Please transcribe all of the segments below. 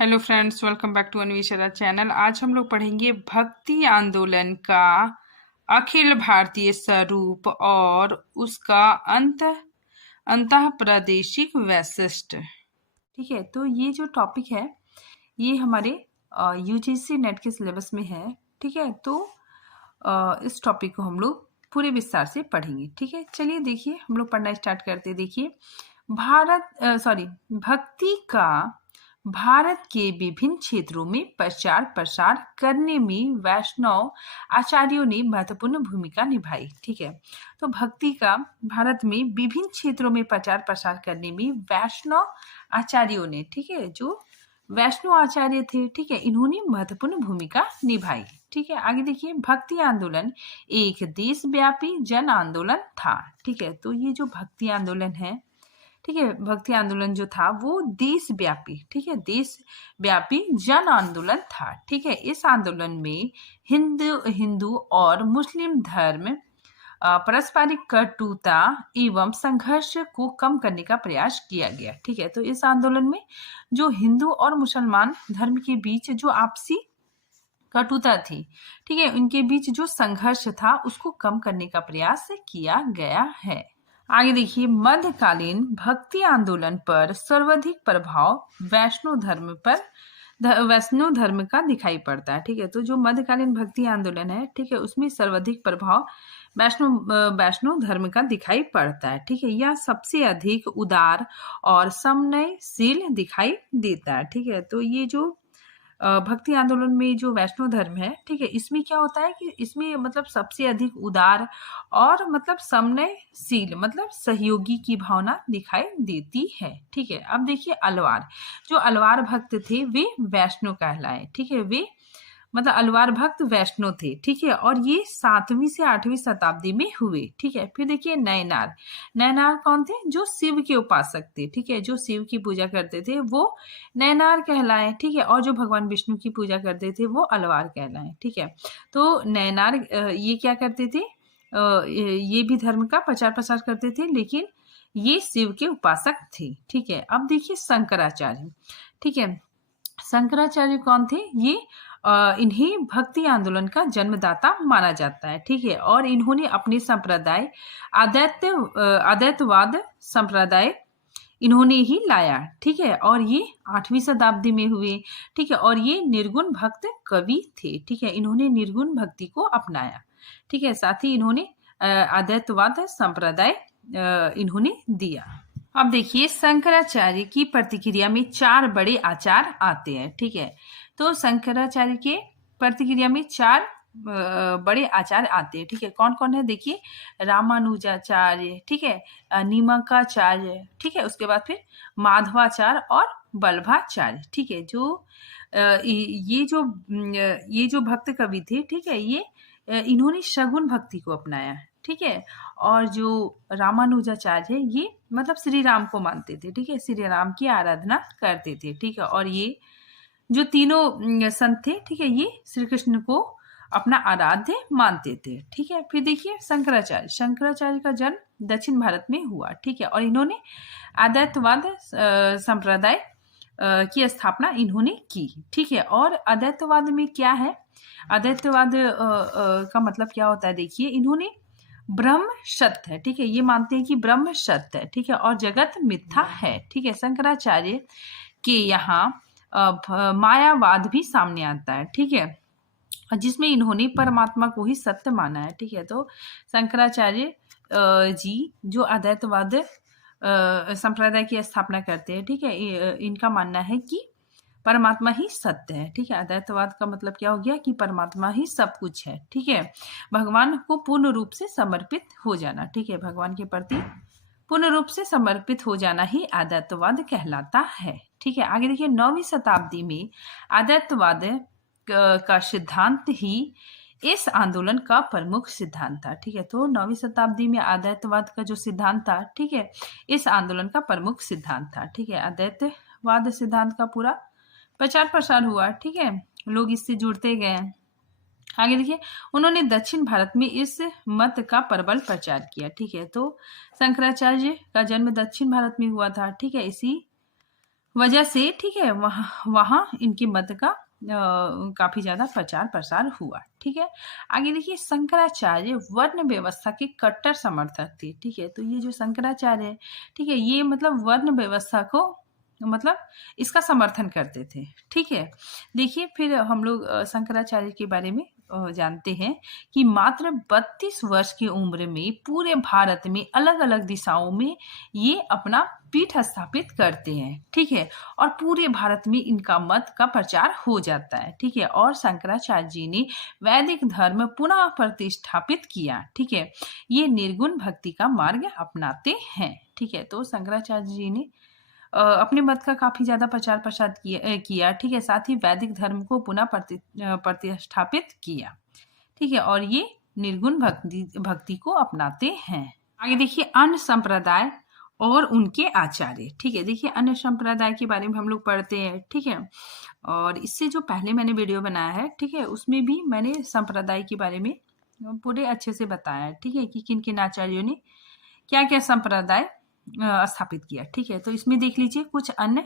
Hello friends, welcome back to Anveshara channel. आज हम लोग पढ़ेंगे भक्ति आंदोलन का अखिल भारतीय स्वरूप और उसका अंतः प्रादेशिक वैशिष्ट। ठीक है, तो ये जो टॉपिक है ये हमारे यूजीसी नेट के सिलेबस में है। ठीक है, तो इस टॉपिक को हम लोग पूरे विस्तार से पढ़ेंगे। ठीक है, चलिए देखिए हम लोग पढ़ना स्टार्ट करते। देखिए भक्ति का भारत के विभिन्न क्षेत्रों में प्रचार प्रसार करने में वैष्णव आचार्यों ने महत्वपूर्ण भूमिका निभाई। ठीक है, तो भक्ति का भारत में विभिन्न क्षेत्रों में प्रचार प्रसार करने में वैष्णव आचार्यों ने, ठीक है, जो वैष्णव आचार्य थे, ठीक है, इन्होंने महत्वपूर्ण भूमिका निभाई। ठीक है, आगे देखिए, भक्ति आंदोलन एक देशव्यापी जन आंदोलन था। ठीक है, तो ये जो भक्ति आंदोलन है, ठीक है, भक्ति आंदोलन जो था वो देशव्यापी, ठीक है, देशव्यापी जन आंदोलन था। ठीक है, इस आंदोलन में हिंदू और मुस्लिम धर्म पारस्परिक कटुता एवं संघर्ष को कम करने का प्रयास किया गया। ठीक है, तो इस आंदोलन में जो हिंदू और मुसलमान धर्म के बीच जो आपसी कटुता थी, ठीक है, उनके बीच जो संघर्ष था उसको कम करने का प्रयास किया गया है। आगे देखिए, मध्यकालीन भक्ति आंदोलन पर सर्वाधिक प्रभाव वैष्णव धर्म का दिखाई पड़ता है। ठीक है, तो जो मध्यकालीन भक्ति आंदोलन है, ठीक है, उसमें सर्वाधिक प्रभाव वैष्णव धर्म का दिखाई पड़ता है। ठीक है, यह सबसे अधिक उदार और समन्वयशील दिखाई देता है। ठीक है, तो ये जो भक्ति आंदोलन में जो वैष्णव धर्म है, ठीक है, इसमें क्या होता है कि इसमें मतलब सबसे अधिक उदार और मतलब समन्वयशील मतलब सहयोगी की भावना दिखाई देती है। ठीक है, अब देखिए, जो अलवार भक्त थे वे वैष्णव कहलाए। ठीक है, वे मतलब अलवार भक्त वैष्णव थे। ठीक है, और ये 7वीं से 8वीं शताब्दी में हुए। ठीक है, फिर देखिए, नयनार कौन थे? जो शिव के उपासक थे। ठीक है, जो शिव की पूजा करते थे वो नयनार कहलाए। ठीक है, और जो भगवान विष्णु की पूजा करते थे वो अलवार कहलाए। ठीक है, तो नयनार ये क्या करते थे? ये भी धर्म का प्रचार प्रसार करते थे, लेकिन ये शिव के उपासक थे। ठीक है, अब देखिए शंकराचार्य। ठीक है, शंकराचार्य कौन थे? ये इन्हें भक्ति आंदोलन का जन्मदाता माना जाता है। ठीक है, और इन्होंने अपने संप्रदाय अद्वैतवाद संप्रदाय इन्होंने ही लाया। ठीक है, और ये 8वीं शताब्दी में हुए। ठीक है, और ये निर्गुण भक्त कवि थे। ठीक है, इन्होंने निर्गुण भक्ति को अपनाया। ठीक है, साथ ही इन्होंने अद्वैतवाद संप्रदाय इन्होंने दिया। अब देखिए, शंकराचार्य की प्रतिक्रिया में 4 बड़े आचार आते हैं। ठीक है, तो शंकराचार्य के प्रतिक्रिया में 4 बड़े आचार्य आते हैं। ठीक है, कौन कौन है? देखिए, रामानुजाचार्य, ठीक है, नीमकाचार्य, ठीक है, उसके बाद फिर माधवाचार्य और वल्लभाचार्य। ठीक है, ये जो भक्त कवि थे, ठीक है, ये इन्होंने सगुण भक्ति को अपनाया। ठीक है, और जो रामानुजाचार्य है ये मतलब श्री राम को मानते थे। ठीक है, श्री राम की आराधना करते थे। ठीक है, और ये जो तीनों संत थे, ठीक है, ये श्री कृष्ण को अपना आराध्य मानते थे। ठीक है, फिर देखिए शंकराचार्य का जन्म दक्षिण भारत में हुआ। ठीक है, और इन्होंने अद्वैतवाद संप्रदाय की स्थापना इन्होंने की। ठीक है, और अद्वैतवाद में क्या है? अद्वैतवाद का मतलब क्या होता है? देखिए, इन्होंने ब्रह्म सत्य है। ठीक है, ये मानते हैं कि ब्रह्म सत्य है। ठीक है, और जगत मिथ्या है। ठीक है, शंकराचार्य के यहाँ मायावाद भी सामने आता है। ठीक है, जिसमें इन्होंने परमात्मा को ही सत्य माना है। ठीक है, तो शंकराचार्य जी जो अद्वैतवाद संप्रदाय की स्थापना करते हैं, ठीक है, इनका मानना है कि परमात्मा ही सत्य है। ठीक है, अद्वैतवाद का मतलब क्या हो गया कि परमात्मा ही सब कुछ है। ठीक है, भगवान को पूर्ण रूप से समर्पित हो जाना। ठीक है, भगवान के प्रति पूर्ण रूप से समर्पित हो जाना ही अद्वैतवाद कहलाता है। ठीक है, आगे देखिए, 9वीं शताब्दी में अद्वैतवाद का सिद्धांत ही इस आंदोलन का प्रमुख सिद्धांत था। ठीक है, तो 9वीं शताब्दी में अद्वैतवाद का जो सिद्धांत था, ठीक है, इस आंदोलन का प्रमुख सिद्धांत था। ठीक है, अद्वैतवाद सिद्धांत का पूरा प्रचार प्रसार हुआ। ठीक है, लोग इससे जुड़ते गए। आगे देखिए, उन्होंने दक्षिण भारत में इस मत का प्रबल प्रचार किया। ठीक है, तो शंकराचार्य का जन्म दक्षिण भारत में हुआ था। ठीक है, इसी वजह से, ठीक है, वहाँ वहाँ इनके मत का काफी ज्यादा प्रचार प्रसार हुआ। ठीक है, आगे देखिए, शंकराचार्य वर्ण व्यवस्था के कट्टर समर्थक थे। ठीक है, तो ये जो शंकराचार्य है, ठीक है, ये मतलब वर्ण व्यवस्था को मतलब इसका समर्थन करते थे। ठीक है, देखिए फिर हम लोग शंकराचार्य के बारे में जानते हैं कि मात्र 32 वर्ष की उम्र में पूरे भारत में अलग अलग दिशाओं में ये अपना पीठ स्थापित करते हैं। ठीक है, और पूरे भारत में इनका मत का प्रचार हो जाता है। ठीक है, और शंकराचार्य जी ने वैदिक धर्म पुनः प्रतिष्ठापित किया। ठीक है, ये निर्गुण भक्ति का मार्ग अपनाते हैं। ठीक है, तो शंकराचार्य जी ने अपने मत का काफी ज्यादा प्रचार प्रसार किया। ठीक है, साथ ही वैदिक धर्म को पुनः प्रतिष्ठापित किया। ठीक है, और ये निर्गुण भक्ति को अपनाते हैं। आगे देखिए, अन्य संप्रदाय और उनके आचार्य। ठीक है, देखिए अन्य संप्रदाय के बारे में हम लोग पढ़ते हैं। ठीक है, और इससे जो पहले मैंने वीडियो बनाया है, ठीक है, उसमें भी मैंने संप्रदाय के बारे में पूरे अच्छे से बताया है। ठीक है, कि किन किन आचार्यों ने क्या क्या संप्रदाय स्थापित किया। ठीक है, तो इसमें देख लीजिए कुछ अन्य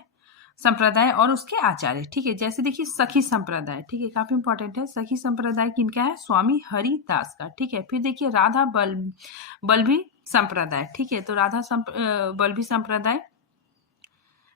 संप्रदाय और उसके आचार्य। ठीक है, जैसे देखिए सखी संप्रदाय। ठीक है, काफी इंपॉर्टेंट है। सखी संप्रदाय किनका है? स्वामी हरिदास का। ठीक है, फिर देखिए राधा बल्लभी संप्रदाय। ठीक है, तो बल्लभी संप्रदाय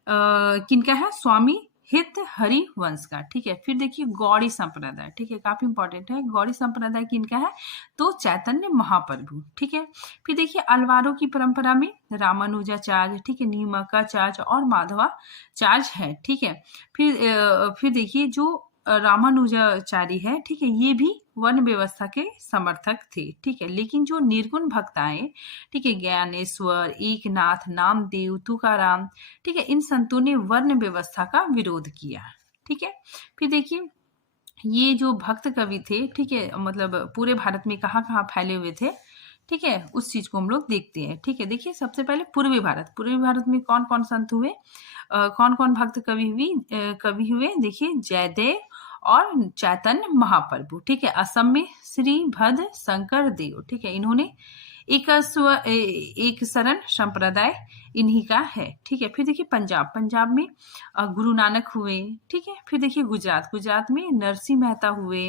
किनका है? स्वामी हित हरिवंश का। ठीक है, फिर देखिए गौड़ी संप्रदाय। ठीक है, काफी इंपॉर्टेंट है। गौड़ी संप्रदाय किनका है? तो चैतन्य महाप्रभु। ठीक है, फिर देखिए अलवारों की परंपरा में रामानुजाचार्य, ठीक है, नीमकाचार्य और माधवाचार्य है। ठीक है, फिर देखिए जो रामानुजाचार्य है, ठीक है, ये भी वर्ण व्यवस्था के समर्थक थे। ठीक है, लेकिन जो निर्गुण भक्त आए, ठीक है, ज्ञानेश्वर, एकनाथ, नामदेव, तुकाराम, ठीक है, इन संतों ने वर्ण व्यवस्था का विरोध किया। ठीक है, फिर देखिए ये जो भक्त कवि थे, ठीक है, मतलब पूरे भारत में कहाँ कहाँ फैले हुए थे, ठीक है, उस चीज को हम लोग देखते हैं। ठीक है, देखिए सबसे पहले पूर्वी भारत में कौन कौन संत हुए, कौन कौन भक्त कवि हुए, देखिए जयदेव और चैतन्य महाप्रभु। ठीक है, असम में श्री भद्र शंकर देव। ठीक है, इन्होंने एक शरण संप्रदाय इन्हीं का है। ठीक है, फिर देखिए पंजाब में गुरु नानक हुए। ठीक है, फिर देखिए गुजरात में नरसिंह मेहता हुए।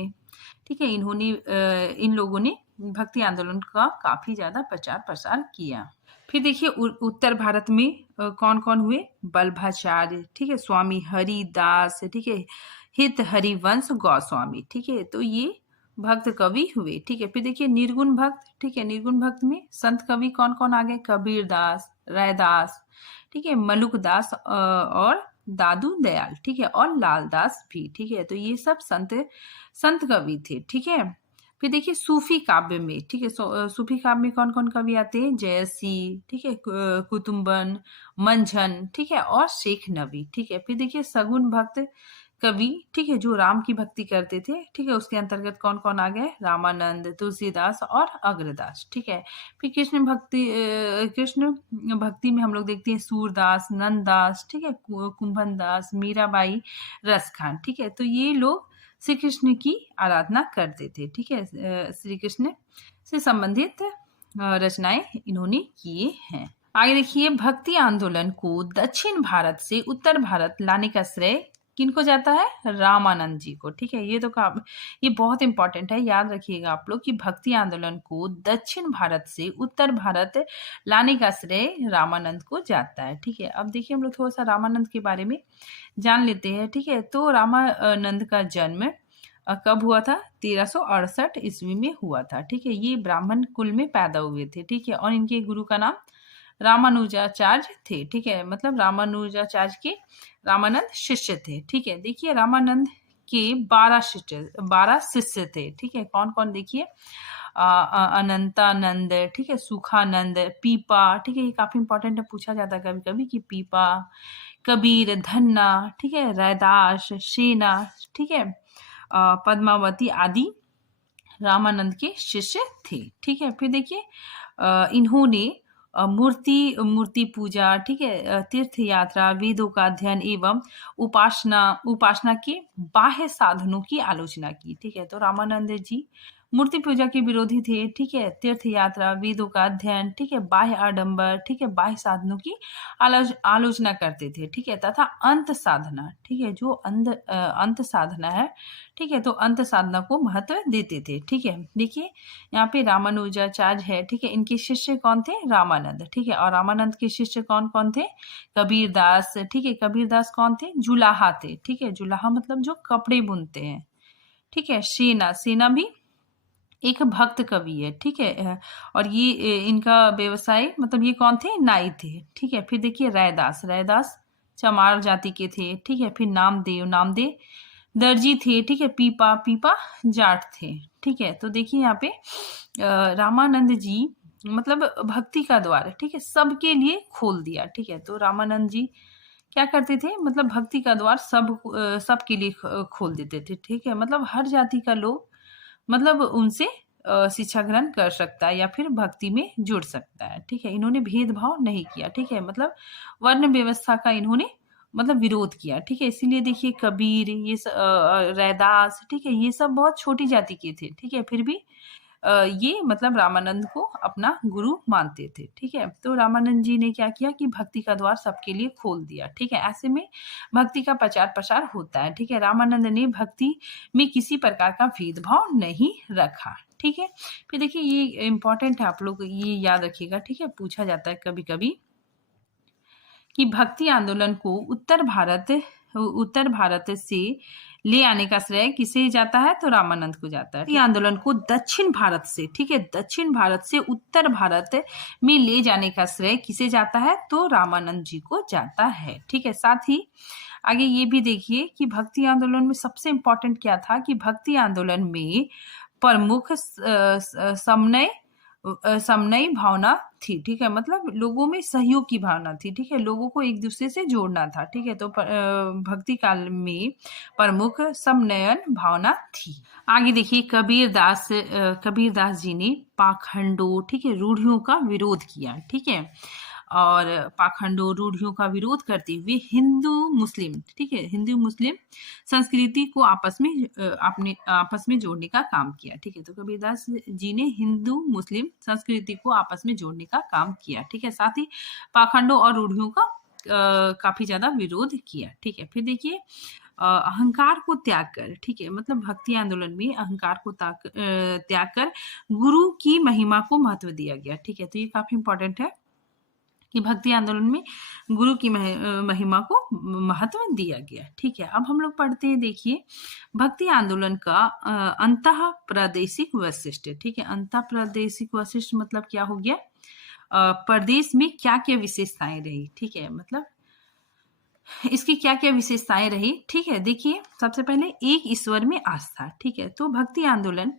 ठीक है, इन लोगों ने भक्ति आंदोलन का काफी ज्यादा प्रचार प्रसार किया। फिर देखिए उत्तर भारत में कौन कौन हुए? बल्लभाचार्य, ठीक है, स्वामी हरिदास, ठीक है, हित हरिवंश गोस्वामी। ठीक है, तो ये भक्त कवि हुए। ठीक है, फिर देखिए निर्गुण भक्त। ठीक है, निर्गुण भक्त में संत कवि कौन कौन आ गए? कबीर दास, रैदास, ठीक है, मलुक दास और दादू दयाल। ठीक है, और लाल दास भी। ठीक है, तो ये सब संत कवि थे। ठीक है, फिर देखिए सूफी काव्य में, ठीक है, सूफी काव्य में कौन कौन कवि आते हैं? जयसी, ठीक है, कुतुम्बन, मंझन, ठीक है, और शेख नबी। ठीक है, फिर देखिए सगुन भक्त कवि, ठीक है, जो राम की भक्ति करते थे। ठीक है, उसके अंतर्गत कौन कौन आ गए? रामानंद, तुलसीदास और अग्रदास। ठीक है, फिर कृष्ण भक्ति में हम लोग देखते हैं सूरदास, नंददास, ठीक है, कुंभन दास, मीराबाई, रसखान। ठीक है, तो ये लोग श्री कृष्ण की आराधना करते थे। ठीक है, श्री कृष्ण से संबंधित रचनाएं इन्होंने किए हैं। आगे देखिए भक्ति आंदोलन को दक्षिण भारत से उत्तर भारत लाने का श्रेय किनको जाता है? रामानंद जी को। ठीक है, ये बहुत इंपॉर्टेंट है, याद रखिएगा आप लोग कि भक्ति आंदोलन को दक्षिण भारत से उत्तर भारत लाने का श्रेय रामानंद को जाता है। ठीक है, अब देखिए हम लोग थोड़ा सा रामानंद के बारे में जान लेते हैं। ठीक है, तो रामानंद का जन्म कब हुआ था? 1368 ईस्वी में हुआ था। ठीक है, ये ब्राह्मण कुल में पैदा हुए थे। ठीक है, और इनके गुरु का नाम रामानुजाचार्य थे। ठीक है, मतलब रामानुजाचार्य के रामानंद शिष्य थे। ठीक है, देखिए रामानंद के 12 शिष्य थे। ठीक है, कौन कौन? देखिए अनंतानंद, ठीक है, सुखानंद, पीपा। ठीक है, ये काफी इंपॉर्टेंट है, पूछा जाता है कभी कभी कि पीपा, कबीर, धन्ना, ठीक है, रैदास, सेना, ठीक है, पद्मावती आदि रामानंद के शिष्य थे। ठीक है, फिर देखिए इन्होंने मूर्ति पूजा, ठीक है, तीर्थ यात्रा, वेदों का अध्ययन एवं उपासना के बाह्य साधनों की आलोचना की। ठीक है, तो रामानंद जी मूर्ति पूजा के विरोधी थे, ठीक है, तीर्थ यात्रा, वेदों का अध्ययन, ठीक है, बाह्य आडंबर, ठीक है, बाह्य साधनों की आलोचना करते थे, ठीक है, तथा अंत साधना, ठीक है, जो अंत साधना है, ठीक है, तो अंत साधना को महत्व देते थे, ठीक है। देखिए यहाँ पे रामानुजाचार्य है, ठीक है, इनके शिष्य कौन थे? रामानंद, ठीक है, और रामानंद के शिष्य कौन कौन थे? कबीरदास, ठीक है, कबीरदास कौन थे? जुलाहा थे, ठीक है, जुलाहा मतलब जो कपड़े बुनते हैं, ठीक है। सेना, सेना भी एक भक्त कवि है, ठीक है, और ये इनका व्यवसाय मतलब ये कौन थे? नाई थे, ठीक है। फिर देखिए रैदास, रैदास चमार जाति के थे, ठीक है। फिर नामदेव, नामदेव दर्जी थे, ठीक है। पीपा, पीपा जाट थे, ठीक है। तो देखिए यहाँ पे रामानंद जी मतलब भक्ति का द्वार, ठीक है, सबके लिए खोल दिया, ठीक है। तो रामानंद जी क्या करते थे? मतलब भक्ति का द्वार सबके लिए खोल देते थे, ठीक है। मतलब हर जाति का लोग मतलब उनसे शिक्षा ग्रहण कर सकता है या फिर भक्ति में जुड़ सकता है, ठीक है। इन्होंने भेदभाव नहीं किया, ठीक है, मतलब वर्ण व्यवस्था का इन्होंने मतलब विरोध किया, ठीक है। इसीलिए देखिए कबीर, रैदास, ठीक है, ये सब बहुत छोटी जाति के थे, ठीक है, फिर भी ये मतलब रामानंद को अपना गुरु मानते थे, ठीक है। तो रामानंद जी ने क्या किया कि भक्ति का द्वार सबके लिए खोल दिया, ठीक है। ऐसे में भक्ति का प्रचार प्रसार होता है, ठीक है। रामानंद ने भक्ति में किसी प्रकार का भेदभाव नहीं रखा, ठीक है। फिर देखिए ये इंपॉर्टेंट है, आप लोग ये याद रखिएगा, ठीक है, पूछा जाता है कभी कभी कि भक्ति आंदोलन को उत्तर भारत से ले आने का श्रेय किसे जाता है? तो रामानंद को जाता है। ये आंदोलन को दक्षिण भारत से, ठीक है, दक्षिण भारत से उत्तर भारत में ले जाने का श्रेय किसे जाता है? तो रामानंद जी को जाता है, ठीक है। साथ ही आगे ये भी देखिए कि भक्ति आंदोलन में सबसे इंपॉर्टेंट क्या था कि भक्ति आंदोलन में प्रमुख समन्वय भावना थी, ठीक है, मतलब लोगों में सहयोग की भावना थी, ठीक है, लोगों को एक दूसरे से जोड़ना था, ठीक है। तो भक्ति काल में प्रमुख समन्वयन भावना थी। आगे देखिए कबीरदास जी ने पाखंडों, ठीक है, रूढ़ियों का विरोध किया, ठीक है, और पाखंडों रूढ़ियों का विरोध करते हुए हिंदू मुस्लिम, ठीक है, हिंदू मुस्लिम संस्कृति को आपस में जोड़ने का काम किया, ठीक है। तो कबीरदास जी ने हिंदू मुस्लिम संस्कृति को आपस में जोड़ने का काम किया, ठीक है। साथ ही पाखंडों और रूढ़ियों का काफी ज्यादा विरोध किया, ठीक है। फिर देखिए अहंकार को त्याग कर, ठीक है, मतलब भक्ति आंदोलन में अहंकार को त्याग कर गुरु की महिमा को महत्व दिया गया, ठीक है। तो ये काफी इंपॉर्टेंट है कि भक्ति आंदोलन में गुरु की महिमा को महत्व दिया गया, ठीक है। अब हम लोग पढ़ते हैं, देखिए भक्ति आंदोलन का अंतः प्रादेशिक वैशिष्ट्य, ठीक है। अंतः प्रादेशिक वैशिष्ट्य मतलब क्या हो गया? प्रदेश में क्या क्या विशेषताएं रही, ठीक है, मतलब इसकी क्या क्या विशेषताएं रही, ठीक है। देखिए सबसे पहले एक ईश्वर में आस्था, ठीक है। तो भक्ति आंदोलन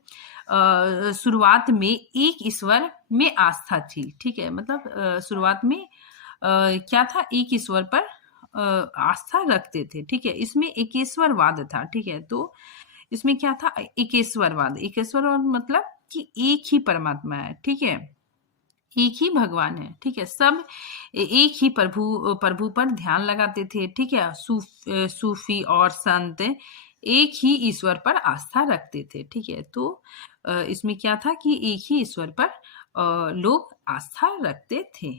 शुरुआत में एक ईश्वर में आस्था थी, ठीक है, मतलब शुरुआत में क्या था? एक ईश्वर पर आस्था रखते थे, ठीक है। इसमें एकेश्वरवाद था, ठीक है। तो इसमें क्या था? एकेश्वरवाद मतलब कि एक ही परमात्मा है, ठीक है, एक ही भगवान है, ठीक है, सब एक ही प्रभु पर ध्यान लगाते थे, ठीक है। सूफी और संत एक ही ईश्वर पर आस्था रखते थे, ठीक है। तो इसमें क्या था कि एक ही ईश्वर पर लोग आस्था रखते थे।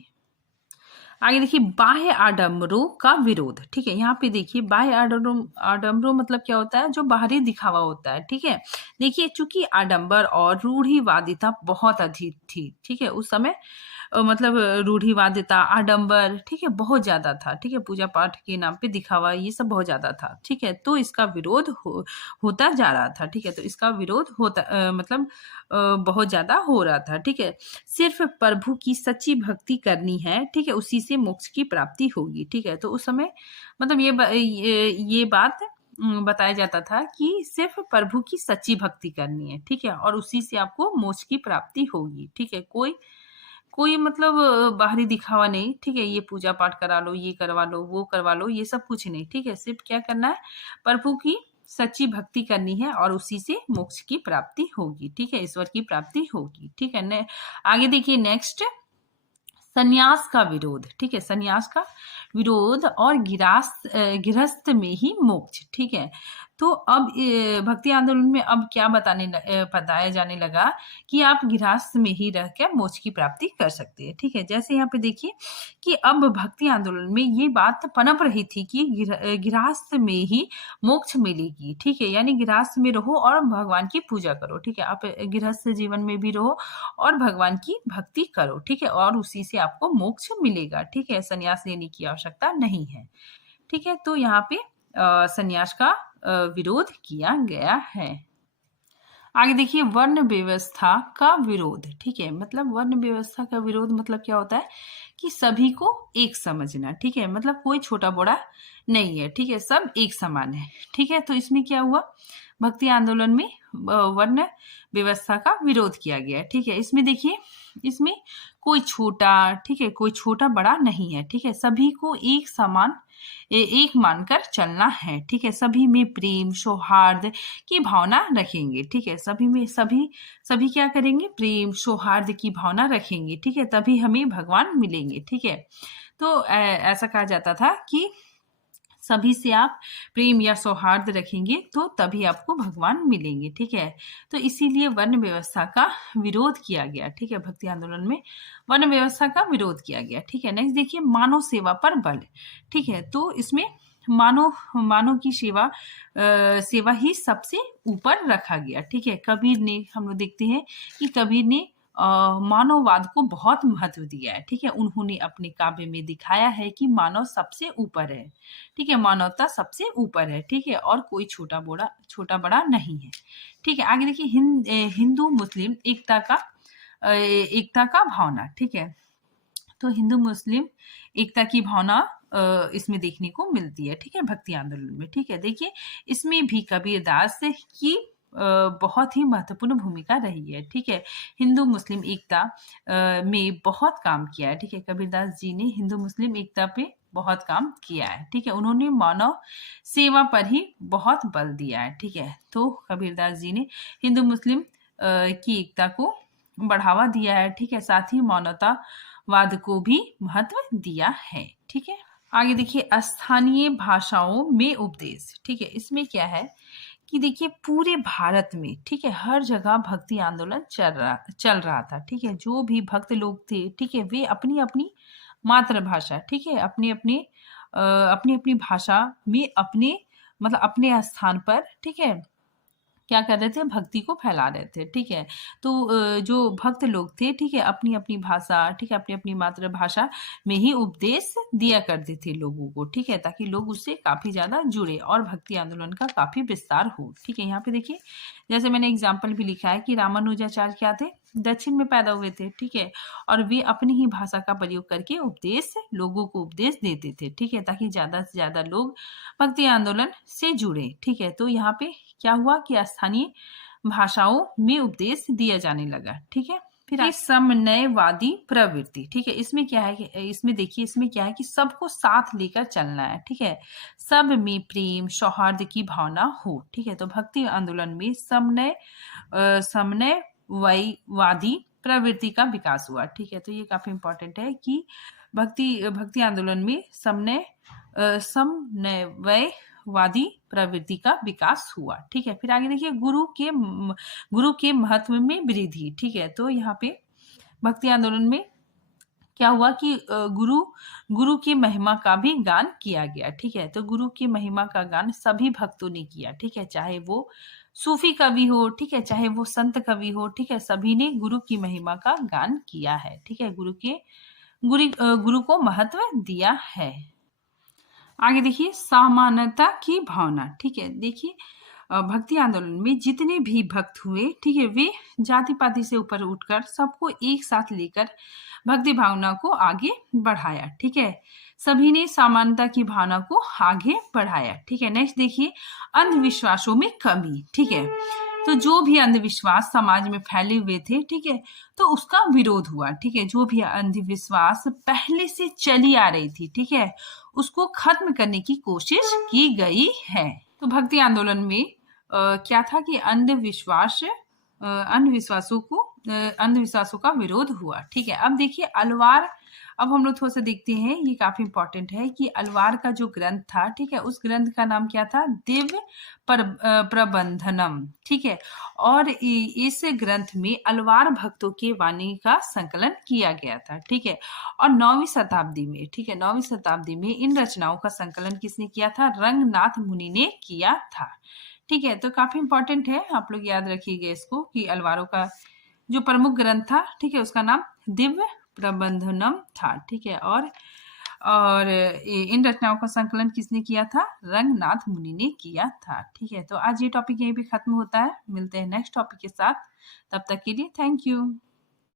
आगे देखिए बाह्य आडंबरों का विरोध, ठीक है। यहाँ पे देखिए बाह्य आडंबरों मतलब क्या होता है? जो बाहरी दिखावा होता है, ठीक है। देखिए चूंकि आडंबर और रूढ़िवादिता बहुत अधिक थी, ठीक है, उस समय मतलब रूढ़िवादिता, आडंबर, ठीक है, बहुत ज्यादा था, ठीक है। पूजा पाठ के नाम पे दिखावा ये सब बहुत ज्यादा था, ठीक है। तो इसका विरोध होता जा रहा था, ठीक है। तो इसका विरोध मतलब बहुत ज्यादा हो रहा था, ठीक है। सिर्फ प्रभु की सच्ची भक्ति करनी है, ठीक है, उसी से मोक्ष की प्राप्ति होगी, ठीक है। तो उस समय मतलब ये बात बताया जाता था कि सिर्फ प्रभु की सच्ची भक्ति करनी है, ठीक है, और उसी से आपको मोक्ष की प्राप्ति होगी, ठीक है। कोई मतलब बाहरी दिखावा नहीं, ठीक है। ये पूजा पाठ करा लो, ये करवा लो, वो करवा लो, ये सब कुछ नहीं, ठीक है। सिर्फ क्या करना है? प्रभु की सच्ची भक्ति करनी है और उसी से मोक्ष की प्राप्ति होगी, ठीक है, ईश्वर की प्राप्ति होगी, ठीक है। आगे देखिए नेक्स्ट, संन्यास का विरोध, ठीक है। संन्यास का विरोध और गृहस्थ में ही मोक्ष। ठीक है, तो अब भक्ति आंदोलन में अब क्या बताया जाने लगा कि आप गृहस्थ में ही रहकर मोक्ष की प्राप्ति कर सकते हैं। ठीक है, जैसे यहाँ पे देखिए कि अब भक्ति आंदोलन में ये बात पनप रही थी कि गृहस्थ में ही मोक्ष मिलेगी। ठीक है, यानी गृहस्थ में रहो और भगवान की पूजा करो। ठीक है, आप गृहस्थ जीवन में भी रहो और भगवान की भक्ति करो। ठीक है, और उसी से आपको मोक्ष मिलेगा। ठीक है, संन्यास लेने की आवश्यकता नहीं है। ठीक है, तो यहाँ पे संन्यास का विरोध किया गया है। आगे देखिए वर्ण व्यवस्था का विरोध। ठीक है, मतलब वर्ण व्यवस्था का विरोध मतलब क्या होता है कि सभी को एक समझना। ठीक है, मतलब कोई छोटा बड़ा नहीं है। ठीक है, सब एक समान है। ठीक है, तो इसमें क्या हुआ, भक्ति आंदोलन में वर्ण व्यवस्था का विरोध किया गया। ठीक है, इसमें देखिए इसमें कोई छोटा, ठीक है, कोई छोटा बड़ा नहीं है। ठीक है, सभी को एक समान एक मानकर चलना है। ठीक है, सभी में प्रेम सौहार्द की भावना रखेंगे। ठीक है, सभी क्या करेंगे, प्रेम सौहार्द की भावना रखेंगे। ठीक है, तभी हमें भगवान मिलेंगे। ठीक है, तो ऐसा कहा जाता था कि सभी से आप प्रेम या सौहार्द रखेंगे तो तभी आपको भगवान मिलेंगे। ठीक है, तो इसीलिए वर्ण व्यवस्था का विरोध किया गया। ठीक है, भक्ति आंदोलन में वर्ण व्यवस्था का विरोध किया गया। ठीक है, नेक्स्ट देखिए मानव सेवा पर बल। ठीक है, तो इसमें मानव की सेवा ही सबसे ऊपर रखा गया। ठीक है, कबीर ने, हम लोग देखते हैं कि कबीर ने मानववाद को बहुत महत्व दिया है। ठीक है, उन्होंने अपने काव्य में दिखाया है कि मानव सबसे ऊपर है। ठीक है, मानवता सबसे ऊपर है। ठीक है, और कोई छोटा बड़ा नहीं है। ठीक है, आगे देखिए हिंदू मुस्लिम एकता का भावना। ठीक है, तो हिंदू मुस्लिम एकता की भावना इसमें देखने को मिलती है। ठीक है, भक्ति आंदोलन में। ठीक है, देखिए इसमें भी कबीरदास की बहुत ही महत्वपूर्ण भूमिका रही है। ठीक है, हिंदू मुस्लिम एकता में बहुत काम किया है। ठीक है, कबीरदास जी ने हिंदू मुस्लिम एकता पे बहुत काम किया है। ठीक है, उन्होंने मानव सेवा पर ही बहुत बल दिया है। ठीक है, तो कबीरदास जी ने हिंदू मुस्लिम की एकता को बढ़ावा दिया है। ठीक है, साथ ही मानवतावाद को भी महत्व दिया है। ठीक है, आगे देखिए स्थानीय भाषाओं में उपदेश। ठीक है, इसमें क्या है कि देखिए पूरे भारत में, ठीक है, हर जगह भक्ति आंदोलन चल रहा था। ठीक है, जो भी भक्त लोग थे, ठीक है, वे अपनी अपनी मातृभाषा, ठीक है, अपनी अपनी भाषा में अपने स्थान पर, ठीक है, क्या कर रहे थे, भक्ति को फैला रहे थे। ठीक है, तो जो भक्त लोग थे, ठीक है, अपनी अपनी भाषा, ठीक है, अपनी अपनी मातृभाषा में ही उपदेश दिया करते थे लोगों को। ठीक है, ताकि लोग उससे काफी ज्यादा जुड़े और भक्ति आंदोलन का काफी विस्तार हो। ठीक है, यहाँ पे देखिए जैसे मैंने एग्जाम्पल भी लिखा है कि रामानुजाचार्य क्या थे, दक्षिण में पैदा हुए थे। ठीक है, और वे अपनी ही भाषा का प्रयोग करके लोगों को उपदेश देते थे। ठीक है, ताकि ज्यादा से ज्यादा लोग भक्ति आंदोलन से जुड़े। ठीक है, तो यहाँ पे क्या हुआ कि स्थानीय भाषाओं में उपदेश दिया जाने लगा। ठीक है, फिर समन्वयवादी प्रवृत्ति। ठीक है, इसमें क्या है कि इसमें देखिए इसमें क्या है कि सबको साथ लेकर चलना है। ठीक है, सब में प्रेम सौहार्द की भावना हो। ठीक है, तो भक्ति आंदोलन में समन्वयवादी प्रवृत्ति का विकास हुआ। ठीक है, तो ये काफी इंपॉर्टेंट है कि भक्ति आंदोलन में समन्वयवादी प्रवृत्ति का विकास हुआ। ठीक है, फिर आगे देखिए गुरु के महत्व में वृद्धि। ठीक है, तो यहाँ पे भक्ति आंदोलन में क्या हुआ कि गुरु की महिमा का भी गान किया गया। ठीक है, तो गुरु की महिमा का गान सभी भक्तों ने किया। ठीक है, चाहे वो सूफी कवि हो, ठीक है, चाहे वो संत कवि हो, ठीक है, सभी ने गुरु की महिमा का गान किया है। ठीक है, गुरु को महत्व दिया है। आगे देखिए समानता की भावना। ठीक है, देखिए भक्ति आंदोलन में जितने भी भक्त हुए, ठीक है, वे जाति पाति से ऊपर उठकर सबको एक साथ लेकर भक्ति भावना को आगे बढ़ाया। ठीक है, सभी ने समानता की भावना को आगे बढ़ाया। ठीक है, नेक्स्ट देखिए अंधविश्वासों में कमी। ठीक है, तो जो भी अंधविश्वास समाज में फैले हुए थे, ठीक है, तो उसका विरोध हुआ। ठीक है, जो भी अंधविश्वास पहले से चली आ रही थी, ठीक है, उसको खत्म करने की कोशिश की गई है। तो भक्ति आंदोलन में क्या था कि अंधविश्वासों को अंधविश्वासों का विरोध हुआ। ठीक है, अब देखिए अलवार, अब हम लोग थोड़ा सा देखते हैं, ये काफी इंपॉर्टेंट है कि अलवार का जो ग्रंथ था, ठीक है, उस ग्रंथ का नाम क्या था? दिव्य प्रबंधनम। ठीक है, और इस ग्रंथ में अलवार भक्तों के वाणी का संकलन किया गया था। ठीक है, और 9वीं शताब्दी में, ठीक है, 9वीं शताब्दी में इन रचनाओं का संकलन किसने किया था? रंगनाथ मुनि ने किया था। ठीक है, तो काफी इंपॉर्टेंट है, आप लोग याद रखिएगा इसको कि अलवारों का जो प्रमुख ग्रंथ था, ठीक है, उसका नाम दिव्य प्रबंधनम था। ठीक है, और इन रचनाओं का संकलन किसने किया था? रंगनाथ मुनि ने किया था। ठीक है, तो आज ये टॉपिक यहीं पे खत्म होता है, मिलते हैं नेक्स्ट टॉपिक के साथ, तब तक के लिए थैंक यू।